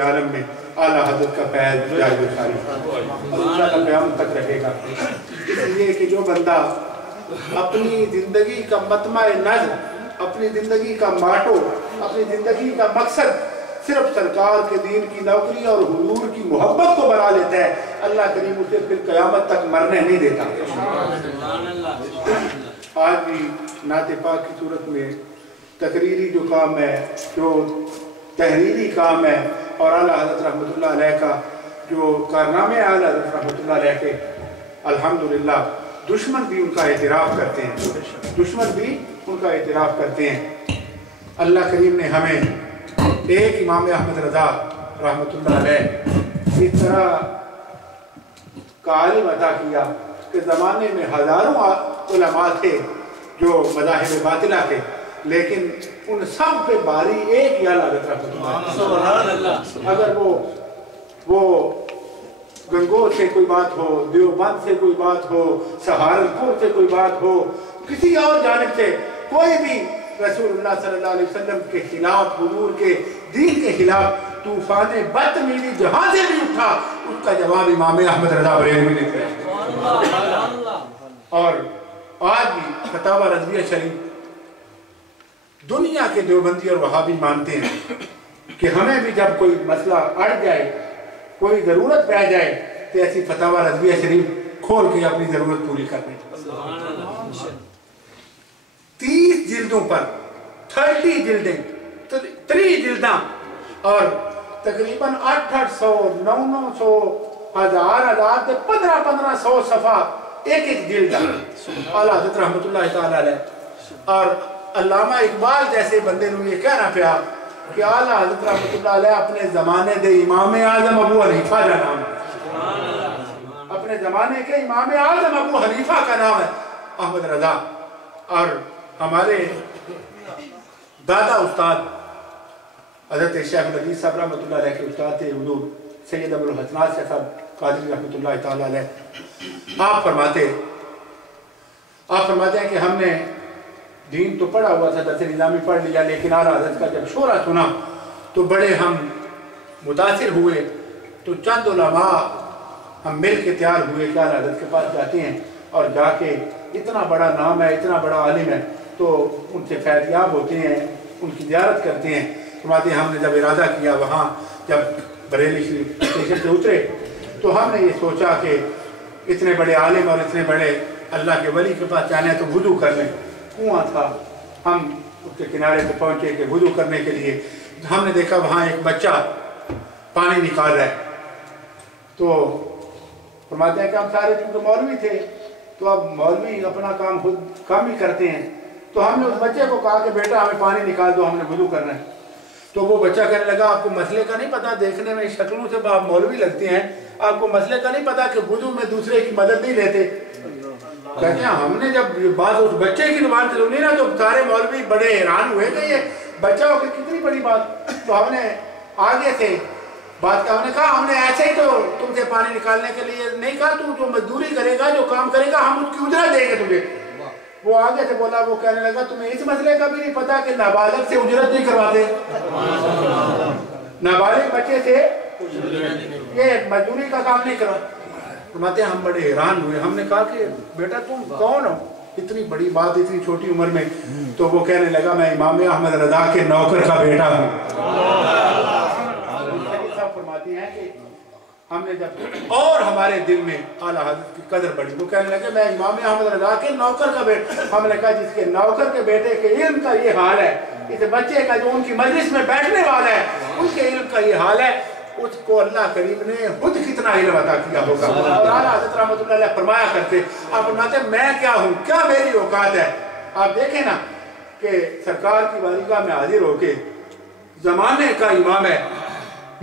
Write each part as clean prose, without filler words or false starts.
عالم میں اعلیٰ حضرت کا فیض جاری کا قیام تک رہے گا۔ اس لیے کہ جو بندہ اپنی زندگی کا مطمع نظر، اپنی زندگی کا ماٹو، اپنی زندگی کا مقصد صرف سرکار کے دین کی نوکری اور حضور کی محبت کو بنا لیتا ہے، اللہ کریم اسے پھر قیامت تک مرنے نہیں دیتا۔ آج بھی نعت پاک کی صورت میں تقریری جو کام ہے، جو تحریری کام ہے، اور اعلیٰ حضرت رحمۃ اللہ علیہ کا جو کارنامے اعلیٰ حضرت رحمۃ اللہ علیہ کے الحمدللہ دشمن بھی ان کا اعتراف کرتے ہیں، دشمن بھی ان کا اعتراف کرتے ہیں۔ اللہ کریم نے ہمیں ایک امام احمد رضا رحمۃ اللہ علیہ اس طرح کا عالم عطا کیا کہ زمانے میں ہزاروں علماء تھے جو مذاہب باطلہ تھے، لیکن ان سب پہ باری ایک ہی اعلیٰ حضرت رحمۃ اللہ۔ اگر وہ گنگور سے کوئی بات ہو، دیوبند سے کوئی بات ہو، سہارنپور سے کوئی بات ہو، کسی اور جانب سے کوئی بھی رسول اللہ صلی اللہ علیہ وسلم کے خلاف، حضور کے دین کے خلاف طوفان بدتمیزی جہاں سے بھی اٹھا، اس کا جواب امام احمد رضا بریلوی نے دیا۔ اور آج بھی فتاوی رضویہ شریف دنیا کے دیوبندی اور وہابی مانتے ہیں کہ ہمیں بھی جب کوئی مسئلہ اڑ جائے، کوئی ضرورت پہ جائے تو ایسی فتاوی رضویہ شریف کھول کے اپنی ضرورت پوری کرنے۔ 30 جلدوں پر 30 جلدیں، 3 جلداں اور تقریباً 800 900 1000 1500 صفحہ ایک جلد اعلیٰ حضرت رحمۃ اللہ تعالیٰ علیہ۔ اور علامہ اقبال جیسے بندے نے یہ کہنا پیا کہ اعلیٰ حضرت رحمۃ اللہ علیہ اپنے زمانے دے امام اعظم ابو حنیفہ کا نام ہے، اپنے زمانے کے امام اعظم ابو حنیفہ کا نام ہے احمد رضا۔ اور ہمارے دادا استاد حضرت شیخ الحدیث صاحب رحمۃ اللہ علیہ کے استاد تھے حضور سید ابو الحسنات شیخ صاحب قادری رحمۃ اللہ تعالیٰ علیہ۔ آپ فرماتے ہیں کہ ہم نے دین تو پڑھا ہوا تھا، درس نظامی پڑھ لیا، لیکن اعلیٰ حضرت کا جب شعرا سنا تو بڑے ہم متاثر ہوئے، تو چند علماء ہم مل کے تیار ہوئے کہ اعلیٰ حضرت کے پاس جاتے ہیں، اور جا کے اتنا بڑا نام ہے، اتنا بڑا عالم ہے، تو ان سے فیض یاب ہوتے ہیں، ان کی زیارت کرتے ہیں۔ فرماتے ہیں ہم نے جب ارادہ کیا، وہاں جب بریلی شریف اسٹیشن سے اترے تو ہم نے یہ سوچا کہ اتنے بڑے عالم اور اتنے بڑے اللہ کے ولی کے پاس جانے تو وضو کر لیں۔ کنواں تھا، ہم اس کے کنارے پہ پہنچے کہ وضو کرنے کے لیے، ہم نے دیکھا وہاں ایک بچہ پانی نکال رہا ہے۔ تو فرماتے ہیں کہ ہم سارے چونکہ مولوی تھے، تو اب مولوی اپنا کام خود کام ہی کرتے ہیں، تو ہم نے اس بچے کو کہا کہ بیٹا ہمیں پانی نکال دو، ہم نے وضو کرنا ہے۔ تو وہ بچہ کہنے لگا آپ کو مسئلے کا نہیں پتا، دیکھنے میں شکلوں سے آپ مولوی لگتے ہیں، آپ کو مسئلے کا نہیں پتا کہ وضو میں دوسرے کی مدد نہیں لیتے۔ کہتے ہیں ہم نے جب یہ بات اس بچے کی زبان سے سنی نا تو سارے مولوی بڑے حیران ہوئے کہ یہ بچہ ہو کے کتنی بڑی بات۔ تو ہم نے آگے سے بات کا ہم نے کہا ہم نے ایسے ہی تو تم سے پانی نکالنے کے لیے نہیں کہا، تو جو مزدوری کرے گا، جو کام کرے گا، ہم اس کی اجرت دیں گے تمہیں۔ وہ آگے سے بولا، وہ کہنے لگا تمہیں اس مسئلے کا بھی نہیں پتا کہ نابالغ سے اجرت نہیں کرواتے، نابالغ بچے سے یہ مزدوری کا کام نہیں کرواتے۔ فرماتے ہیں ہم بڑے حیران ہوئے، ہم نے کہا کہ بیٹا تم کون ہو، اتنی بڑی بات اتنی چھوٹی عمر میں؟ تو وہ کہنے لگا میں امام احمد رضا کے نوکر کا بیٹا ہوں۔ فرماتے ہیں کہ ہم نے جب اور ہمارے دل میں اعلیٰ حضرت کی قدر بڑھی، وہ کہنے لگے میں امام احمد رضا کے نوکر کا بیٹا۔ ہم نے کہا جس کے نوکر کے بیٹے کے علم کا یہ حال ہے، اس بچے کا جو ان کی مجلس میں بیٹھنے والا ہے ان کے علم کا یہ حال ہے، اس کو اللہ کریم نے خود کتنا علم عطا کیا ہوگا۔ اور اعلیٰ حضرت رحمۃ اللہ علیہ فرمایا کرتے، آپ فرماتے ہیں میں کیا ہوں، کیا میری اوقات ہے۔ آپ دیکھیں نا کہ سرکار کی بارگاہ میں حاضر ہو کے زمانے کا امام ہے،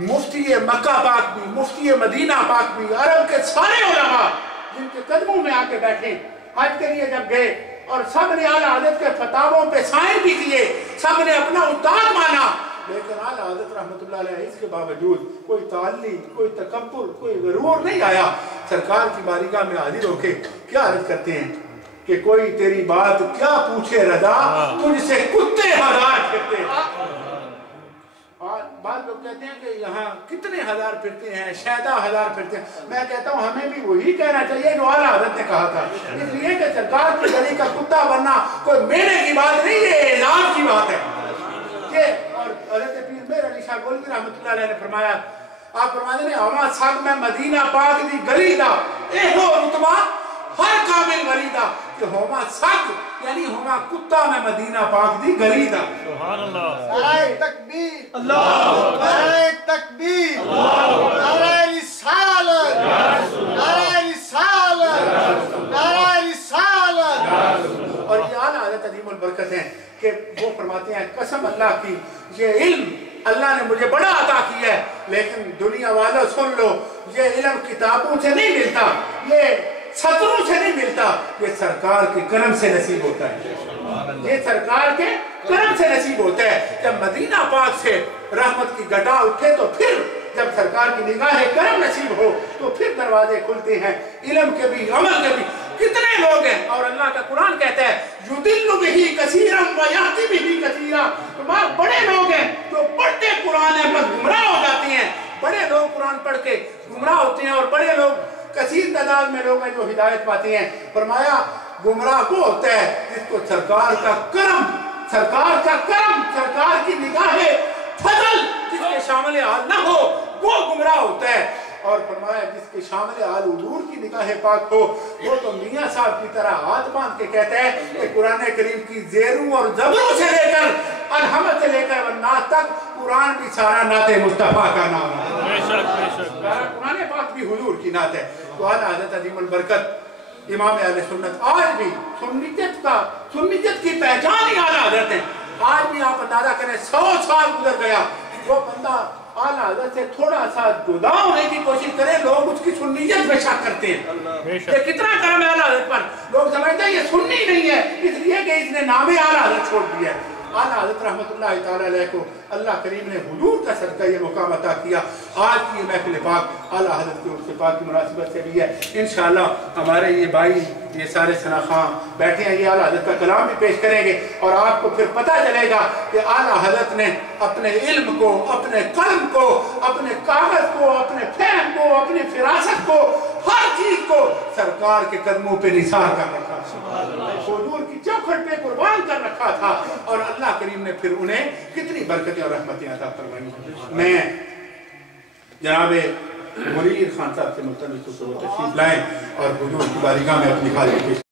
مفتی مکہ پاک بھی، مفتی مدینہ پاک بھی، عرب کے سارے علماء جن کے قدموں میں آ کے بیٹھے، حج کے لیے جب گئے اور سب نے اعلیٰ حضرت کے فتاووں پہ سائن بھی کیے، سب نے اپنا استاد مانا، لیکن اعلیٰ حضرت رحمۃ اللہ علیہ اس کے باوجود کوئی تعلی، کوئی تکبر، کوئی غرور نہیں آیا۔ سرکار کی بارگاہ میں حاضر ہو کے کیا عرض کرتے ہیں کہ کوئی تیری بات کیا پوچھے رضا، تجھ سے کتے ہزار پھرتے۔ بعض لوگ کہتے ہیں کہ یہاں کتنے ہزار پھرتے ہیں، شہداء ہزار پھرتے ہیں. میں کہتا ہوں ہمیں بھی وہی کہنا چاہیے جو اعلیٰ حضرت نے کہا تھا. اس لیے کہ سرکار کی گلی کا کتا بننا کوئی میلے کی بات نہیں، یہ اعزاز کی بات ہے. اور حضرت پیر مہر علی شاہ گولوی رحمۃ اللہ علیہ نے فرمایا، آپ فرماتے ہیں ہما سگ میں مدینہ پاک دی گلی دا ایہو رتبہ ہر کامل ولی دا کہ ہوما سگ یعنی ہوما کتا میں مدینہ پاک دی گلی دا. سبحان اللہ. نعرہ تکبیر، نعرہ تکبیر، نعرہ رسالت، نعرہ رسالت، نعرہ رسالت. اور یہ اعلیٰ حضرت عظیم البرکت ہیں کہ وہ فرماتے ہیں قسم اللہ کی یہ علم اللہ نے مجھے بڑا عطا کیا ہے، لیکن دنیا والوں سن لو یہ علم کتابوں سے نہیں ملتا، یہ سطروں سے نہیں ملتا، یہ سرکار کے کرم سے نصیب ہوتا ہے. یہ سرکار کے کرم سے نصیب ہوتا ہے. جب مدینہ پاک سے رحمت کی گھٹا اٹھے تو پھر جب سرکار کی نگاہ کرم نصیب ہو تو پھر دروازے کھلتے ہیں علم کے بھی عمل کے بھی. کتنے لوگ ہیں اور اللہ کا قرآن کہتا ہے یُضِلُّ بِهِ كَثِيرًا وَيَهْدِي بِهِ كَثِيرًا. بڑے لوگ ہیں جو پڑھتے قرآن ہیں بس گمراہ ہو جاتے ہیں. بڑے لوگ قرآن پڑھ کے گمراہ ہوتے ہیں اور بڑے لوگ کثیر تعداد میں لوگ ہیں جو ہدایت پاتے ہیں. فرمایا گمراہ وہ ہوتا ہے جس کو سرکار کا کرم، سرکار کی نگاہ فضل جس کے شامل حال نہ ہو وہ گمراہ ہوتا ہے. اور فرمایا جس کے شامل حال حضور کی نگاہ پاک ہو وہ تو میاں صاحب کی طرح ہاتھ باندھ کے کہتا ہے کہ قرآن کریم کی زیروں اور زبروں سے لے کر الحمد سے لے کر والناس تک قرآن بھی سارا نعت مصطفیٰ کا نام ہے. قرآن پاک بھی حضور کی نعت ہے. تو اعلیٰ حضرت عظیم البرکت امام اہل سنت آج بھی سنیت کی پہچان ہی اعلیٰ حضرت ہیں. آج بھی آپ اندازہ کریں 100 سال گزر گیا وہ بندہ اعلیٰ حضرت سے تھوڑا سا جدا ہونے کی کوشش کرے لوگ اس کی سنیت میں شک کرتے ہیں. یہ کتنا کرم ہے اعلیٰ حضرت پر. لوگ سمجھتے ہیں یہ سنی نہیں ہے اس لیے کہ اس نے نام اعلیٰ حضرت چھوڑ دیا ہے. اعلیٰ حضرت رحمۃ اللہ تعالیٰ علیہ کو اللہ کریم نے حضور کا صدقہ یہ مقام عطا کیا. آج کی یہ محفل پاک اعلیٰ حضرت کے عرص پاک کی مناسبت سے بھی ہے. انشاءاللہ ہمارے یہ بھائی یہ سارے ثناخواں بیٹھے ہیں یہ اعلیٰ حضرت کا کلام بھی پیش کریں گے اور آپ کو پھر پتہ چلے گا کہ اعلیٰ حضرت نے اپنے علم کو، اپنے قلم کو، اپنے کاغذ کو، اپنے فہم کو، اپنی فراست کو، ہر چیز کو سرکار کے قدموں پہ نثار کر رکھا تھا، حضور کی چوکھٹ پہ قربان کر رکھا تھا. اور اللہ کریم نے پھر انہیں کتنی برکتیں اور رحمتیں عطا فرمائیں. میں جناب منیر خان صاحب سے ملتمس ہوں کہ وہ تشریف لائیں اور حضور کی بارگاہ میں اپنی حاضری پیش